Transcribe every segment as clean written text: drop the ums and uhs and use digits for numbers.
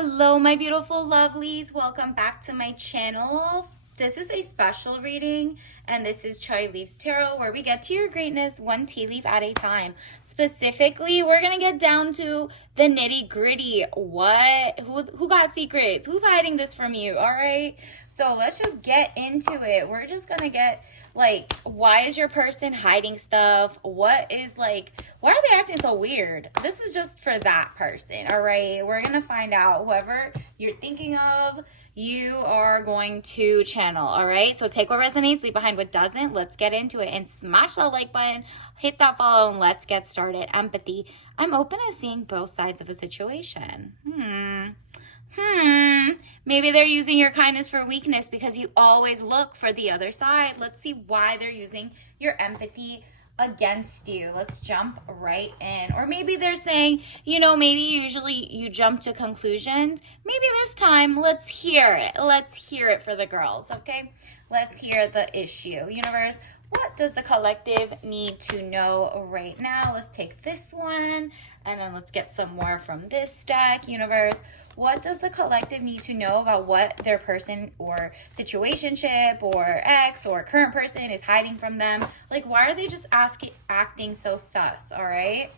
Hello, my beautiful lovelies. Welcome back to my channel. This is a special reading, and this is Choi Leaves Tarot, where we get to your greatness one tea leaf at a time. Specifically, we're going to get down to the nitty gritty. What? Who got secrets? Who's hiding this from you? All right. So let's just get into it. We're just going to get like, why is your person hiding stuff? Why are they acting so weird? This is just for that person, all right? We're going to find out whoever you're thinking of, you are going to channel, all right? So take what resonates, leave behind what doesn't. Let's get into it and smash that like button, hit that follow, and let's get started. Empathy. I'm open to seeing both sides of a situation. Maybe they're using your kindness for weakness because you always look for the other side. Let's see why they're using your empathy against you. Let's jump right in. Or maybe they're saying, maybe usually you jump to conclusions. Maybe this time, let's hear it. Let's hear it for the girls, okay? Let's hear the issue. Universe, what does the collective need to know right now? Let's take this one, and then let's get some more from this deck. Universe, what does the collective need to know about what their person or situationship or ex or current person is hiding from them? Like, why are they just acting so sus, all right?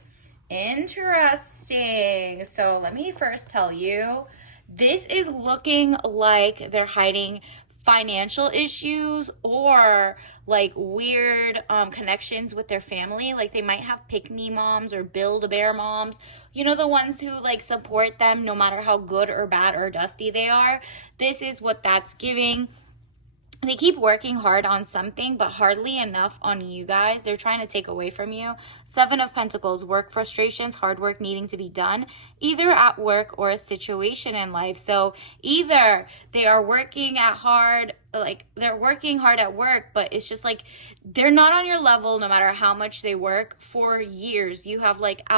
Interesting. So let me first tell you, this is looking like they're hiding financial issues or like weird connections with their family. Like they might have pick-me moms or Build-A-Bear moms, the ones who like support them no matter how good or bad or dusty they are. This is what that's giving. They keep working hard on something, but hardly enough on you guys. They're trying to take away from you. Seven of Pentacles, work frustrations, hard work needing to be done, either at work or a situation in life. So either they are working hard at work, but it's just like they're not on your level no matter how much they work. For years, you have like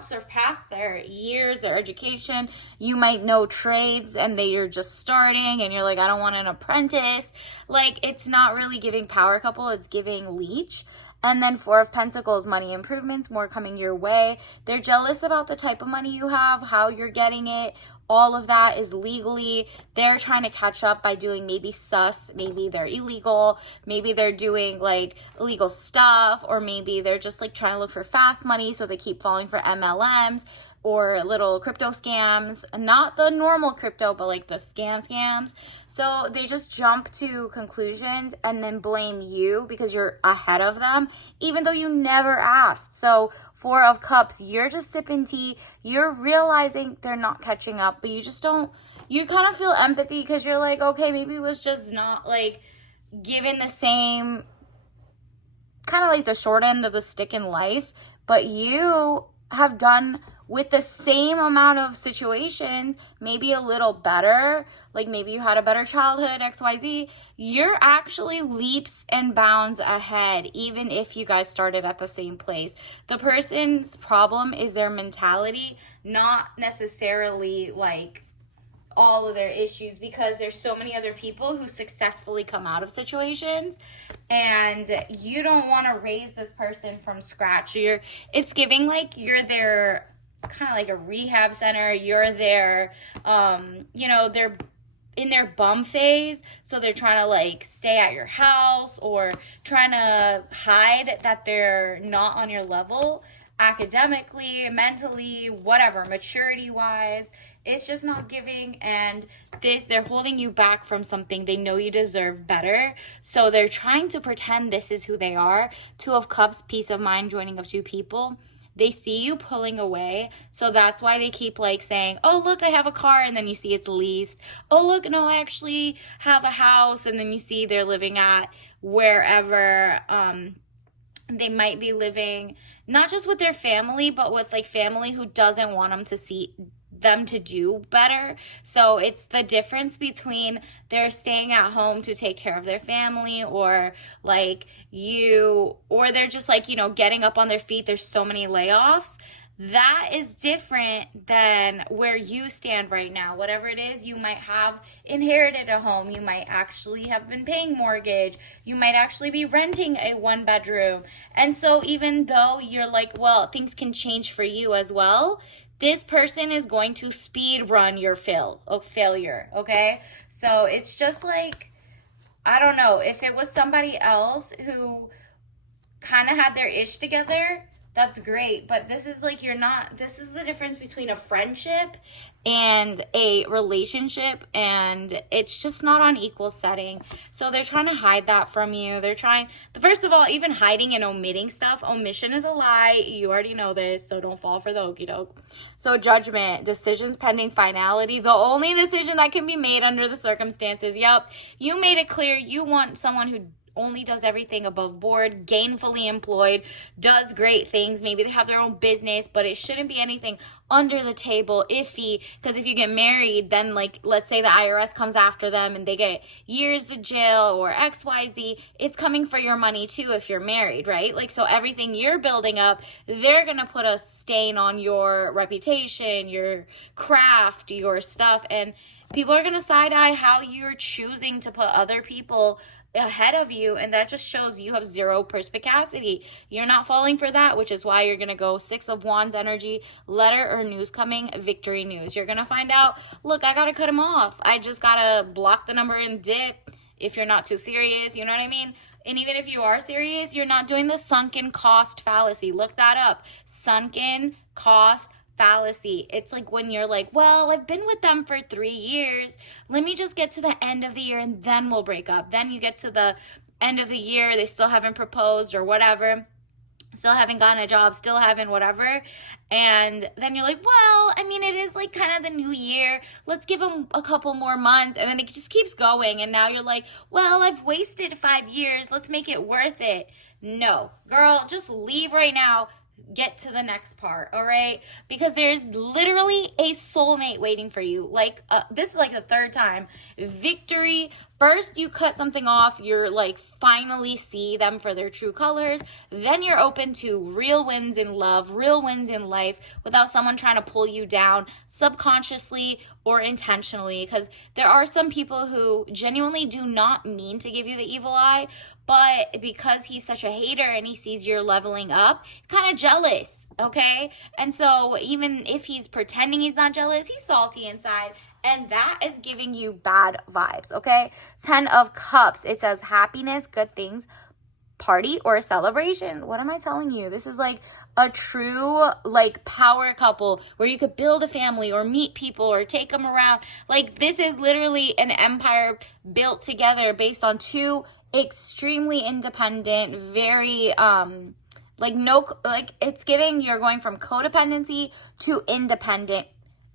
surpassed their years, their education. You might know trades and you're just starting and you're like, I don't want an apprentice. Like, it's not really giving power couple, it's giving leech. And then Four of Pentacles, money improvements, more coming your way. They're jealous about the type of money you have, how you're getting it. All of that is legally. They're trying to catch up by doing maybe sus, maybe they're illegal, maybe they're doing like illegal stuff, or maybe they're just like trying to look for fast money, so they keep falling for MLMs or little crypto scams. Not the normal crypto, but like the scams. So they just jump to conclusions and then blame you because you're ahead of them, even though you never asked. So Four of Cups, you're just sipping tea. You're realizing they're not catching up, but you kind of feel empathy because you're like, okay, maybe it was just not like given the same, kind of like the short end of the stick in life, but you have done with the same amount of situations, maybe a little better, like maybe you had a better childhood, XYZ, you're actually leaps and bounds ahead, even if you guys started at the same place. The person's problem is their mentality, not necessarily like all of their issues, because there's so many other people who successfully come out of situations, and you don't want to raise this person from scratch. It's giving like you're their kind of like a rehab center. You're their they're in their bum phase, so they're trying to like stay at your house or trying to hide that they're not on your level academically, mentally, whatever, maturity wise. It's just not giving, and they're holding you back from something. They know you deserve better, so they're trying to pretend this is who they are. Two of Cups, peace of mind, joining of two people. They see you pulling away, so that's why they keep like saying, oh, look, I have a car, and then you see it's leased. Oh, look, no, I actually have a house, and then you see they're living at wherever they might be living, not just with their family, but with like family who doesn't want them to do better. So it's the difference between they're staying at home to take care of their family, or they're just like, getting up on their feet. There's so many layoffs. That is different than where you stand right now. Whatever it is, you might have inherited a home. You might actually have been paying mortgage. You might actually be renting a 1-bedroom. And so even though you're like, well, things can change for you as well, This person is going to speed run your failure, okay? So it's just like, I don't know, if it was somebody else who kind of had their ish together, that's great. But this is like, you're not, this is the difference between a friendship and a relationship, and it's just not on equal setting. So they're trying to hide that from you. They're trying, first of all, even hiding and omitting stuff. Omission is a lie. You already know this, so don't fall for the okie doke. So judgment, decisions pending finality, the only decision that can be made under the circumstances. Yep, you made it clear you want someone who only does everything above board, gainfully employed, does great things. Maybe they have their own business, but it shouldn't be anything under the table, iffy. Because if you get married, then like, let's say the IRS comes after them and they get years to jail or XYZ, it's coming for your money too if you're married, right? Like, so everything you're building up, they're going to put a stain on your reputation, your craft, your stuff. And people are going to side-eye how you're choosing to put other people ahead of you, and that just shows you have zero perspicacity. You're not falling for that, which is why you're going to go Six of Wands energy, letter or news coming, victory news. You're going to find out, look, I got to cut him off. I just got to block the number and dip if you're not too serious, you know what I mean? And even if you are serious, you're not doing the sunken cost fallacy. Look that up. Sunken cost fallacy. It's like when you're like, well, I've been with them for 3 years. Let me just get to the end of the year and then we'll break up. Then you get to the end of the year, they still haven't proposed or whatever, still haven't gotten a job, still haven't whatever. And then you're like, well, I mean, it is like kind of the new year. Let's give them a couple more months. And then it just keeps going. And now you're like, well, I've wasted 5 years. Let's make it worth it. No, girl, just leave right now. Get to the next part, all right? Because there's literally a soulmate waiting for you. Like, this is like the third time. Victory. First, you cut something off. You're like, finally see them for their true colors. Then you're open to real wins in love, real wins in life without someone trying to pull you down subconsciously or intentionally. Because there are some people who genuinely do not mean to give you the evil eye, but because he's such a hater and he sees you're leveling up, kind of jealous, okay? And so even if he's pretending he's not jealous, he's salty inside. And that is giving you bad vibes, okay? 10 of Cups, it says happiness, good things, party or celebration. What am I telling you? This is like a true like power couple where you could build a family or meet people or take them around. Like, this is literally an empire built together based on two extremely independent, very it's giving, you're going from codependency to independent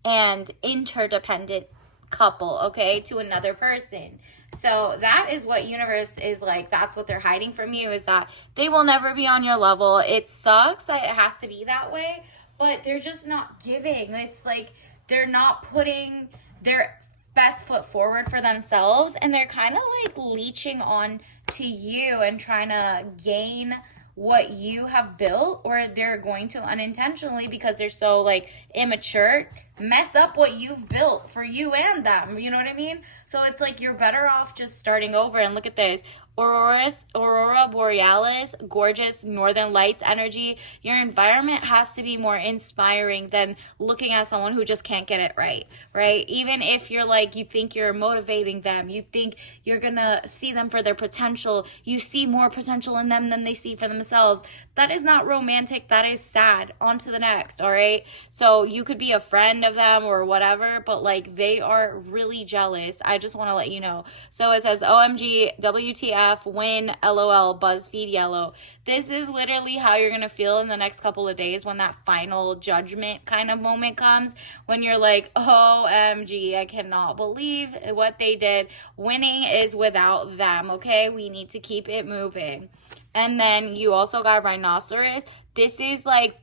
and interdependent couple, okay, to another person. So that is what universe is like. That's what they're hiding from you, is that they will never be on your level. It sucks that it has to be that way, but they're just not giving. It's like they're not putting their best foot forward for themselves, and they're kind of like leeching on to you and trying to gain what you have built, or they're going to unintentionally, because they're so like immature, mess up what you've built for you and them, you know what I mean? So it's like you're better off just starting over. And look at this, Aurora Borealis, gorgeous northern lights energy. Your environment has to be more inspiring than looking at someone who just can't get it right? Even if you're like, you think you're motivating them, you think you're gonna see them for their potential, you see more potential in them than they see for themselves. That is not romantic. That is sad. On to the next, all right? So you could be a friend of them or whatever, but like, they are really jealous. I just want to let you know. So it says OMG, WTF, win, LOL, BuzzFeed yellow. This is literally how you're going to feel in the next couple of days when that final judgment kind of moment comes, when you're like, OMG, I cannot believe what they did. Winning is without them, okay? We need to keep it moving. And then you also got rhinoceros. This is like,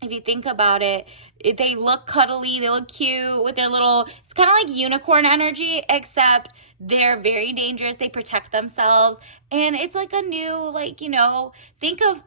if you think about it, they look cuddly, they look cute with their little, it's kind of like unicorn energy, except they're very dangerous. They protect themselves. And it's like a new, like, you know, think of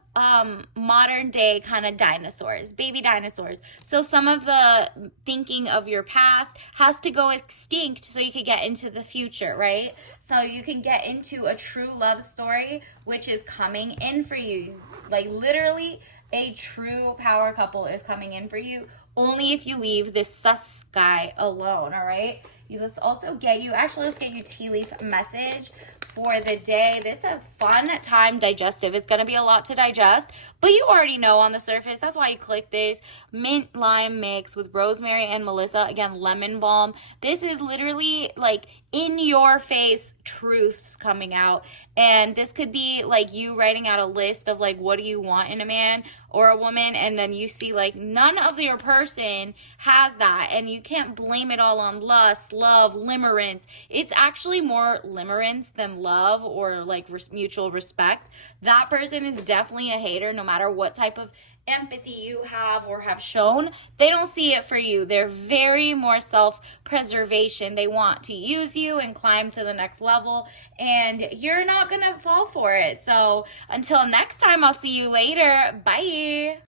modern day kind of dinosaurs, baby dinosaurs. So some of the thinking of your past has to go extinct so you can get into the future, right? So you can get into a true love story, which is coming in for you. Like, literally, a true power couple is coming in for you, only if you leave this sus guy alone, all right? Let's also get you, actually, let's get you tea leaf message for the day. This says fun time digestive. It's going to be a lot to digest, but you already know on the surface. That's why you click this. Mint lime mix with rosemary and melissa. Again, lemon balm. This is literally like in your face truths coming out. And this could be like you writing out a list of like, what do you want in a man or a woman? And then you see like none of your person has that. And you can't blame it all on lust, love, limerence. It's actually more limerence than love or like mutual respect. That person is definitely a hater no matter what type of empathy you have or have shown. They don't see it for you. They're very more self-preservation. They want to use you and climb to the next level, and you're not gonna fall for it. So until next time, I'll see you later. Bye.